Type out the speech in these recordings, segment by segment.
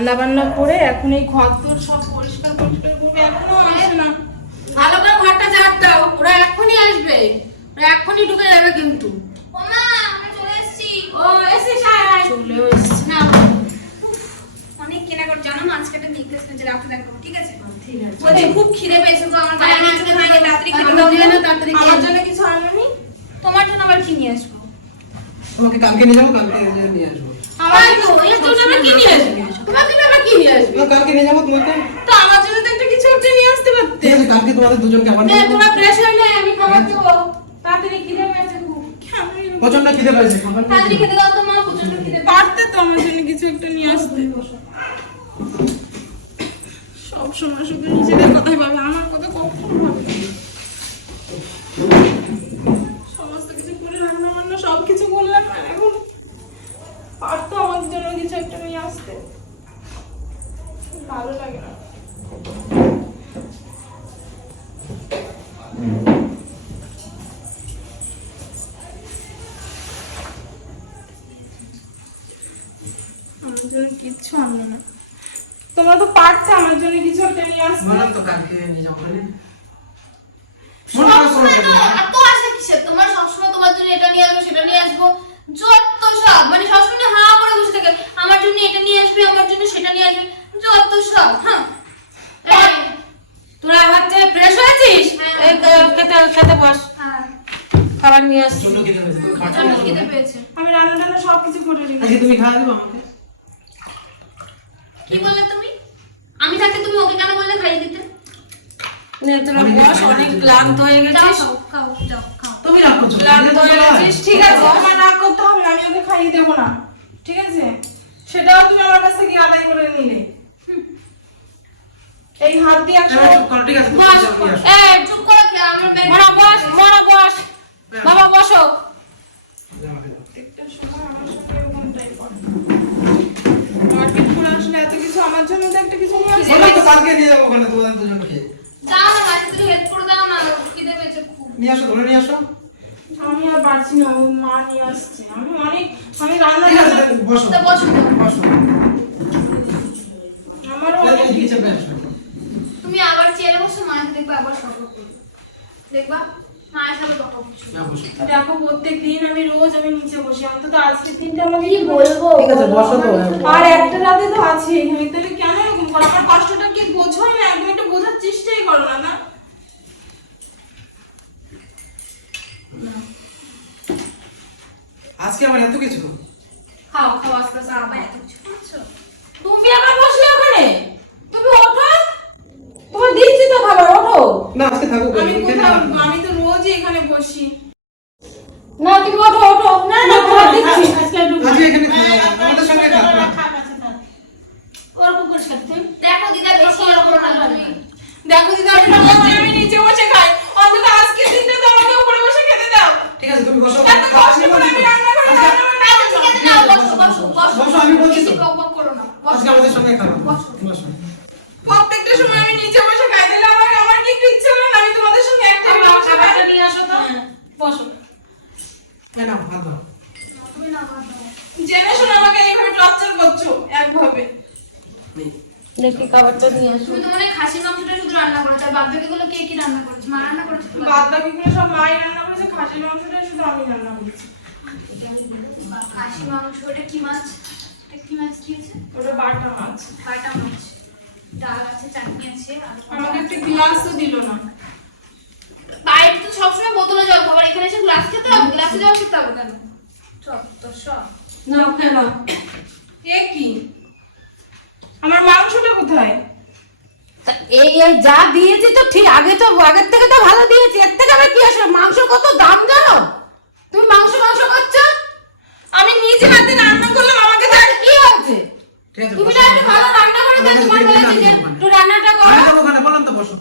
রান্না বান্না করে এখন এই ঘর তোর সব পরিষ্কার পরিষ্কার করবে। এখনও আসে না। ভালো করে ঘরটা ঝাড় দাও। ওরা এখনই আসবে। ওরা এখনই ঢুকে যাবে কিন্তু। খুব খিদে পেয়েছে তো আমার হ্যাঁ, আমার খেয়ে জন্য কিছু আনোনি? তোমার জন্য আবার কি নিয়ে আসব? তোমাকে কালকে নিয়ে যাব কালকে নিয়ে আসব আমার তো এর জন্য আবার কি নিয়ে আসবে তোমার জন্য আবার কি নিয়ে আসবে না, কালকে নিয়ে যাব তুমি তো আমার জন্য তো একটা কিছু একটা নিয়ে আসতে পারতে ঠিক আছে কালকে তোমাদের দুজনকে আবার তোমার প্রেশার। তোমরা ফ্রেশ হয়ে নে আমি খাবার দেবো। তাড়াতাড়ি খিদে পেয়েছে খুব? প্রচণ্ড খিদে পেয়েছে। তাড়াতাড়ি। খেতে দাও তো মা প্রচণ্ড খিদে পারতে তো আমার জন্য কিছু একটা নিয়ে আসতে। সব সময় শুধু নিজেদের না। তোমরা তো পারতে আমার জন্য কিছু একটা নিয়ে আসতে। বললাম তো কালকে নিয়ে যাব। এত আশা কিসের? তোমার সবসময় তোমার জন্য এটা নিয়ে আসব সেটা নিয়ে আসব যত সব। মানে সবসময় হা করে বসে থাকে আমার জন্য এটা নিয়ে আসবে আমার জন্য সেটা নিয়ে আসবে যত সব হ্যাঁ তোরা হচ্ছে ফ্রেশ হয়েছিস? হ্যাঁ। খেতে খেতে বস। হ্যাঁ। খাবার নিয়ে। পেয়েছে। আমি রান্না টান্না সবকিছু করে রেখেছি তুমি খাওয়া দেবো? কি বললে তুমি? আমি থাকতে তুমি ওকে কেন বললে খাইয়ে দিতে? তোরা বস অনেক ক্লান্ত হয়ে গেছিস। খাও খাও যাও খাও। তুমি রাগ ক্লান্ত হয়ে গেছিস ঠিক আছে? আমার না করতে হবে আমি ওকে খাইয়ে দেবো না। ঠিক আছে? সেটাও তুমি আমার কাছ থেকে আদায় করে নিলে। এই হাত দিয়ে একশো এবার চুপ করো, ঠিক আছে বস যাও, নিয়ে আসো। এই চুপ করে খেয়ে আমার ব্যাগ বস বস। বাবা বসো যাও, যাও। প্রত্যেকটা সময় আমার সঙ্গে এরকমটাই করে। মার্কেট করে আসলে এত কিছু আমার জন্য তো একটা কিছু নিয়ে আসবে। বললাম তো কালকে নিয়ে যাব ওখানে তোমাদের দুজনকে। যাও না মাঝে তুমি হেল্প করে দাও না খিদে পেয়েছে খুব। নিয়ে আসো ধরে নিয়ে আসো। আমি আর পারছি না ও মা নিয়ে আসছে। আমি অনেক আমি রান্না ঠিক আছে বান্না তাহলে বসো। বসো। বসো। আমারও অনেক এদিকে চেপে তুমি আবার চেয়ারে বসো মা দেখবা আবার সফর দেখবা? দেখো প্রত্যেক দিন আমি রোজ আমি নিচে বসি। অন্তত আজকের দিনটা আমাকে কি বলব? ঠিক আছে বসো তো আর একটা রাতে তো আছে আমি তাহলে করো। আমার কষ্টটা কি বোঝোই না একদম একটু বোঝার চেষ্টাই করো না না? আজকে আমার এত কিছু? খাও খাও আস্তে আস্তে। আবার এত কিছু করছ? তুমি আবার বসলে ওখানে? তুমি ওঠো। তোমার দিচ্ছি তো খাবার ওঠো। না আজকে থাকুক। আমি কোথাও আমি তো রোজই এখানে বসি না তুমি ওঠো ওঠো না না খাবার দিচ্ছি আজকে এখানে থাকো, আমাদের সঙ্গে থাকো ওর পুকুর সাথে দেখো দিদা বেশি এরকম করো না তুমি দেখো দিদা আমি না বলছি আমি নিচে বসে খাই। অন্তত আজকের দিনটা তো আমাকে উপরে বসে খেতে দাও। ঠিক আছে তুমি বসো। এত কষ্ট করে আমি রান্না করে রান্না আচ্ছা ঠিক আছে নাও বসো বসো বসো বসো, আমি বলছি তো। বক বক করো না আজকে বসো আমাদের সঙ্গে খাব। বসো। বসো। প্রত্যেকটা সময় আমি নিচে বসে খাই তাহলে আমার আমার কি একটু ইচ্ছে হলো না? আমি তোমাদের সঙ্গে এক টেবিলে বসে খাবারটা নিয়ে আসো তো। বসো। এই নাও ভাত দাও তুমি না ভাত দাও জেনে শুনে আমাকে এইভাবে টর্চার করছ একভাবে এই, দেখি খাবারটা নিয়ে আসো। তুমি তো মানে খাসি মাংসটা শুধু রান্না করেছ। আর বাদ বাকিগুলো কে কি রান্না করেছে? মা রান্না করেছে তো? বাদ বাকিগুলো সব মাই রান্না করেছে খাসির মাংসটা শুধু আমি রান্না করেছি। খাসি মাংস ওটা কি মাছ? এটা কি মাছ কি আছে? ওটা বাটা মাছ। বাটা মাছ। ডাল আছে চাটনি আছে আর আমাকে একটা গ্লাস তো দিল না। বাইরে তো সবসময় বোতলে জল খাবার এখানে এসে গ্লাস খেতে হবে? গ্লাসে জল খেতে হবে কেন? চল তো সব নাও খেলো এ কি? আমার মাংসটা কোথায়? এই যা দিয়েছি তো ঠিক আগে তো আগের থেকে তো ভালো দিয়েছি। এর থেকে আবার কি আসবে মাংস কত দাম জানো? তুমি মাংস মাংস করছ আমি নিজে হাতে রান্না করলাম আমাকে তো আর কি হচ্ছে তুমি তো একটু ভালো রান্না করে দাও তোমার বলেছি যে একটু রান্নাটা করো। আমি বললাম তো বসো।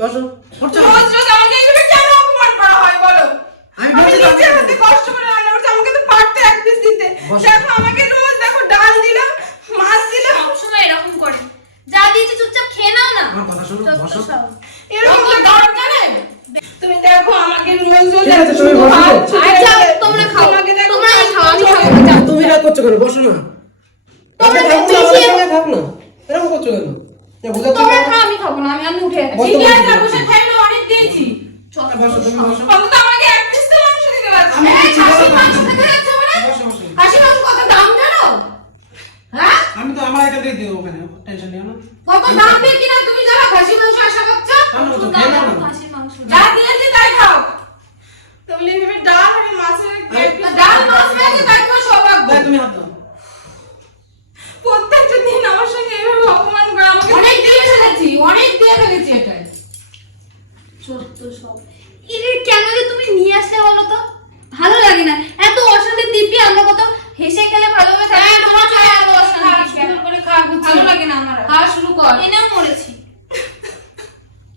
বসো করছ রোজ রোজ আমাকে এইভাবে কেন অপমান করা হয় বলো আমি আমি বলছি তো নিজে হাতে কষ্ট করে রান্না করছি আমাকে তো পারতে এক পিস দিতে বসো। দেখো আমাকে রোজ দেখো ডাল দিলাম মাছ দিলাম সবসময় এরকম করে যা দিয়েছে চুপচাপ খেয়ে নাও না আমার কথা শোনো চল তো বসো সব এরকম তোমার দরকার নেই তুমি দেখো আমাকে রোজ রোজ ঠিক আছে, এত তুমি শুধু বসো। ভাত আচ্ছা। তোমরা খাও আমি খাব না, তুমি রাগ করছ কেন বসো না তোমরা থাক না, বেশি আমার সঙ্গে থাক না। এরকম করছ কেন? তোমরা খাও আমি খাব না আমি উঠে। ঠিক আছে বসে খাই না অনেক দিয়েছি বসো, তুমি বসো। অন্তত আমাকে এক পিস তো মাংস দিতে পারছ আমি এই দিচ্ছি, খাসির বসো, মাংস বসো। খেতে যাচ্ছে মানে বসো, বসো। খাসির মাংস কত দাম জানো হ্যাঁ আমি তো আমার এখান থেকে দিও ওখানে টেনশন নিও না কত দাম দিয়ে কিনা তুমি যারা খাসি মাংস আশা করছ সামনে বসো, শুধু খেয়ে নাও আমার না। খাসির মাংস যা দিয়েছি তাই খাও তো বলি এভাবে ডাল আর মাছের এক তা piece ডাল মাছ খেয়েছি তাই তোমার সৌভাগ্য দাও, তুমি হাত দাও। প্রত্যেকটা দিন আমার সঙ্গে এভাবে অপমান করে আমাকে অনেক দিয়ে ফেলেছি অনেক দিয়ে ফেলেছি এটা চোদ্দ সব এদের কেন যে তুমি নিয়ে আসতে বলো তো ভালো লাগে না এত অশান্তি দিব্যি আমরা কত হেসে খেলে ভালোভাবে থাকি হ্যাঁ, তোমার চোখে এত খা, অশান্তি সুন্দর করে খা গুছিয়ে। ভালো লাগে না আমার। খাওয়া শুরু কর। এনেও মরেছি।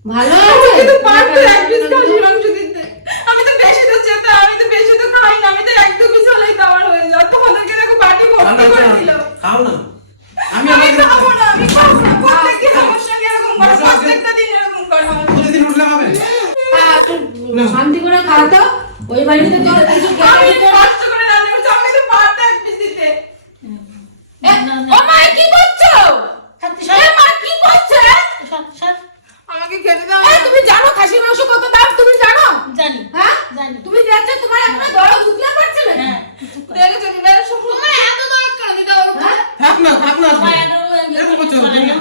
ভালো পারতো এক পিস খাসির মাংস দিতে। আমি তো বেশি তো চেতে আমি তো বেশি তো খাই না আমি তো এক দু পিস হলেই তো আমার হয়ে যায় দেখো বাটি ভর্তি করে দিল। খাও না। আমি আমি খাব না আমি খাব না। প্রত্যেকদিন আমার সঙ্গে এরকম করে প্রত্যেকটা দিন এরকম করে আমার প্রতিদিন উঠলে হবে? হ্যাঁ, শান্তি করে খাও তো। ওই বাড়িতে তো কিছু খেতে আমি দিত না। কষ্ট করে রান্না করছি আমাকে তো পারতো এক পিস দিতে এ, ও মা এ কি করছ এ মা কি করছ এ? আমাকে খেতে দাও এ, তুমি জানো খাসির মাংস কত দাম তুমি জানো জানি হ্যাঁ জানি। তুমি যাচ্ছ তোমার এখনও দরদ উঠলে পারছে না হ্যাঁ দেখেছ এবারে শুনুন তোমার এত দরদ কেন দিতে পারো হ্যাঁ? থাক না থাক না সবাই আরও এমনি এরকম করছ করে তুমি না।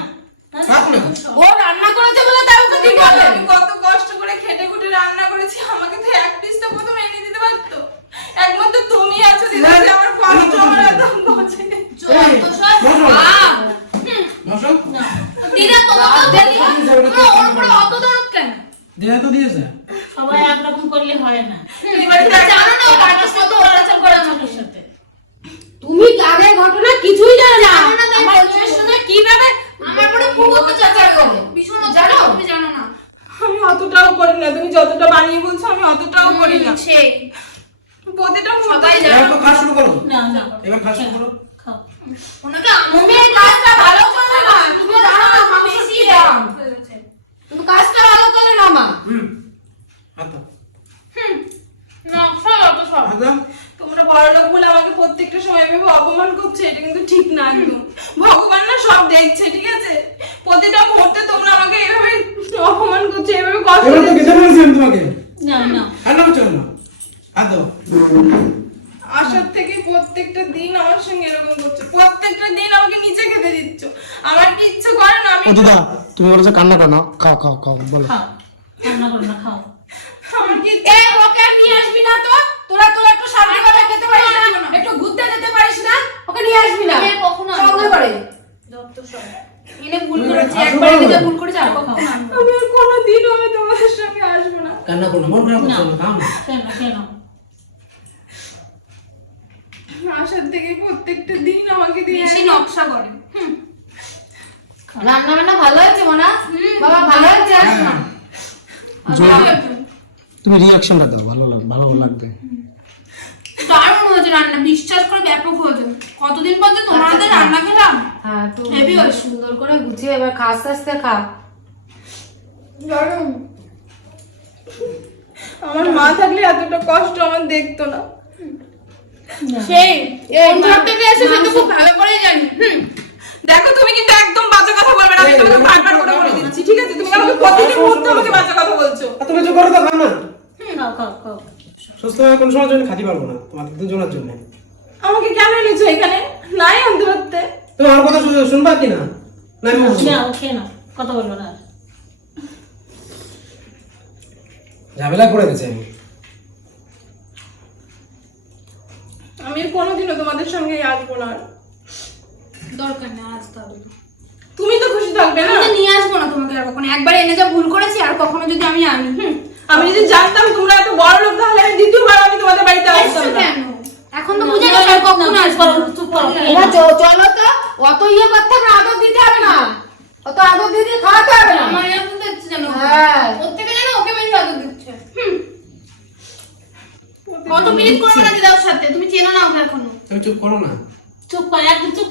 থাক না ও রান্না করেছে বলে তাই ওকে দিতে হবে আমি কত কষ্ট করে খেটে খুটে রান্না করেছি আমাকে তো এক পিস তো প্রথম এনে দিতে পারতো একমাত্র তুমি আছো দিদি যে আমার কষ্ট আমার এত বোঝে চোদ্দ সব বসো। বাপ। বসো দিদা তোমাকেও দিদি তোমার ওর উপরে অত দরদ কেন দেয়া তো দিয়েছে সবাই একরকম করলে হয় না তুমি বাড়িতে এক- জানো না ও বাড়ির সাথে অত্যাচার করে আমাকে সাথে তুমি আগের ঘটনা কিছুই জানো না জানো না, তাই আমার বলছি। মেয়ের সঙ্গে কীভাবে আমার উপরে খুব অত্যাচার করে ভীষণ অত্যাচার জানো? তুমি জানো না আমি অতটাও করি না তুমি যতটা বানিয়ে বলছো আমি অতটাও করি না সেই প্রতিটা সবাই মুহূর্তে- জানে। এবার তো খাওয়া শুরু করো না খাও ওনাকে তুমি কাজটা ভালো করলে না তুমি জানো না মাংস কি দাম তুমি কাজটা ভালো করলে না মা। হুম হাত হুম না সব অত সব হাত তোমরা বড় লোক বলে আমাকে প্রত্যেকটা সময় ভেবে অপমান করছে এটা কিন্তু ঠিক না একদম। ভগবান না সব দেখছে ঠিক আছে? প্রতিটা মুহূর্তে তোমরা আমাকে এভাবে অপমান করছে এভাবে কষ্ট তো দিচ্ছ। আমি তোমাকে। না না। দাও চলো। না দাও আসার থেকে প্রত্যেকটা দিন আমার সঙ্গে এরকম করছ। প্রত্যেকটা দিন আমাকে নিচে খেতে দিচ্ছ। আমার কি ইচ্ছে করে না আমি দাদা তুমি বলেছ কান্না করো না। খাও খাও খাও বলো। খাও। কান্না করো না খাও। আমার কি এ ওকে আর নিয়ে আসবি না তো? তোরা তোরা একটু সামনে করে খেতে পারিস না একটু ঘুরতে যেতে পারিস না ওকে নিয়ে আসবি না আমি আর কখনো আসব সঙ্গে না। করে যত সব এনে ভুল তুমি করেছি আসো একবার না। নিজে ভুল করেছি আর কখনো আনব না। আমি আর কোনোদিন আমি তোমাদের সঙ্গে আসব না কান্না করো না মন খারাপ করছ না খাও না কেন কেন আসার থেকে প্রত্যেকটা দিন আমাকে দিয়ে বেশি নকশা করে। রান্না বান্না ভালো হয়েছে মোনা? বাবা ভালো হয়েছে? হ্যাঁ। তুমি রিয়াকশনটা দাও ভালো ভালো লাগবে। দারুণ হয়েছে রান্না বিশ্বাস করে ব্যাপক হয়েছে। কতদিন পর যে তোমাদের রান্না খেলাম? হ্যাঁ হয়েছে। সুন্দর করে গুছিয়ে এবার খা আস্তে আস্তে খা। আমার মা থাকলে এতটা কষ্ট আমার দেখতো না। সেই কোন থেকে এসেছে তো খুব ভালো করেই জানি। দেখো তুমি কিন্তু একদম বাজে কথা বলবে না আমি তোমাকে বারবার করে বলে দিচ্ছি ঠিক আছে? তুমি আমাকে প্রতিটা মুহূর্তে আমাকে বাজে কথা বলছো। আর তুমি চুপ করো তো খাও না। খাও খাও খাও। সুস্থ হয়ে কোনো সময় জন্য খাতে পারব না তোমাদের দুজনের জন্য। আমাকে কেন এনেছো এখানে? নাই আনতে পারতে তুমি আমার কথা শুন- শুনবা কি না? না আমি বলছি। না কথা বলব না। ঝামেলা করে দিয়েছি আমি। আমি কোনোদিনও তোমাদের সঙ্গে আসব না। দরকার নেই আসতে হবে তুমি তো খুশি থাকবে না? আমি নিয়ে আসব না তোমাকে আর কখনো। একবার এনে যা ভুল করেছি আর কখনো যদি আমি আনি হুম আমি যদি জানতাম তোমরা এত বড় লোক তাহলে আমি দ্বিতীয়বার আমি তোমাদের বাড়িতে আসতাম না। এখন তো বুঝে গেছো আর কখনো আসব না। চুপ করো এবার নাও। চলো তো। অত ইয়ে করতে হবে না আদর দিতে হবে না। অত আদর দিতে খাওয়াতে হবে না। আমার এরকম দেখছে যেন হ্যাঁ। ওর থেকে যেন ওকে বেশি আদর হুম কত মিনিট না দাও সাথে? তুমি চেনো না ওকে এখনও তুমি চুপ করো না। চুপ কর একদম চুপ